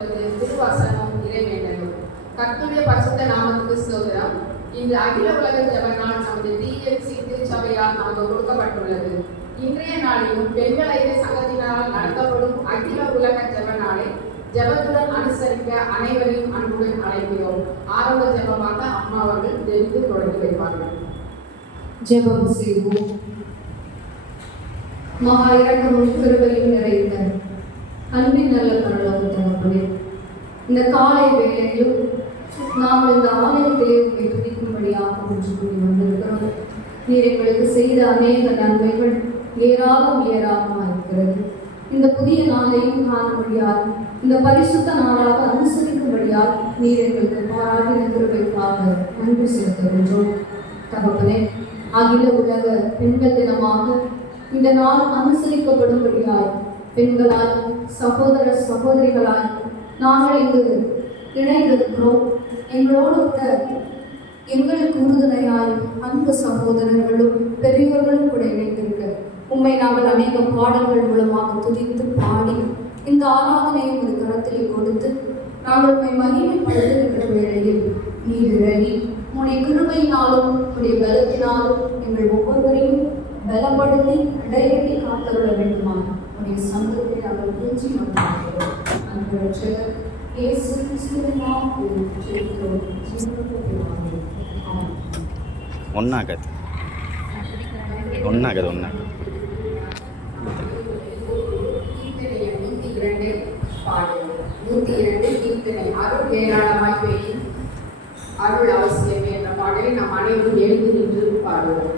திருவாசகம் இறைவேண்டலும். கர்த்தருடைய பரிசுத்த நாமத்துக்கு ஸ்தோத்திரம். இன்று அகில உலக ஜெப நாள் நமது டிஎல்சி திருச்சபையால் நமக்கு கொடுக்கப்பட்டுள்ளது. இன்றைய நாளிலும் பெண்கள் ஐக்கிய சங்கத்தினால் நடத்தப்படும் அகில உலக ஜெப நாளை ஜெபத்துடன் அனுசரிக்க அனைவரையும் அன்புடன் அழைக்கிறோம். ஆரம்ப ஜெபமாக அம்மா அவர்கள் ஜெபித்து தொடங்கி வைப்பார்கள். ஜெபம் செய்வோம். மகா இரக்கமும் கிருபையும் நிறைந்த அன்பின் நல்ல பரலோக தகப்பனே, இந்த காலை வேளையிலும் நாம் இந்த ஆலயத்திலே உண்மை துதிக்கும்படியாக ஒன்று கூடி வந்திருக்கிறோம். நீர் எங்களுக்கு செய்த அநேக நன்மைகள் ஏராளமாக இருக்கிறது. இந்த புதிய நாளையும் காணும்படியால், இந்த பரிசுத்த நாளாக அனுசரிக்கும்படியால் நீர் எங்களுக்கு பாராட்டின கிருபைக்காக நன்றி செலுத்துகின்றோம். தகப்பனே, அகில உலக பெண்கள் தினமாக இந்த நாள் அனுசரிக்கப்படும்படியாய் பெண்களாய் சகோதர சகோதரிகளாய் நாங்கள் இங்கு இணைந்திருக்கிறோம். எங்களோடு கூட எங்களுக்கு உறுதுணையாய் அன்பு சகோதரர்களும் பெரியவர்களும் கூட இணைந்திருக்க உண்மை நாங்கள் அநேக பாடல்கள் மூலமாக துதித்து பாடி இந்த ஆராதனையும் ஒரு கரத்திலே கொடுத்து நாங்கள் உண்மை மகிமைப்படுத்துகின்ற வேளையில் நீர் இறங்கி உன்னுடைய கிருபையினாலும் உன்னுடைய பலத்தினாலும் எங்கள் ஒவ்வொருவரையும் பலப்படுத்தி இடைவெளி காத்தருள வேண்டுமா உன்னுடைய சந்தத்தை நாங்கள் பூச்சி வந்தார்கள். அந்த ரட்சகர் இயேசு கிறிஸ்துவின் நாமத்தில் ஜெபிக்கிறோம். ஒன்னாகது 102 பாடல் 102 கீர்த்தனை அருள் ஏராளமாய் பெய்யும் அருள் அவசியமே என்ற பாடலை நாம் அனைவரும் எழுதி நின்று பாடுவோம்.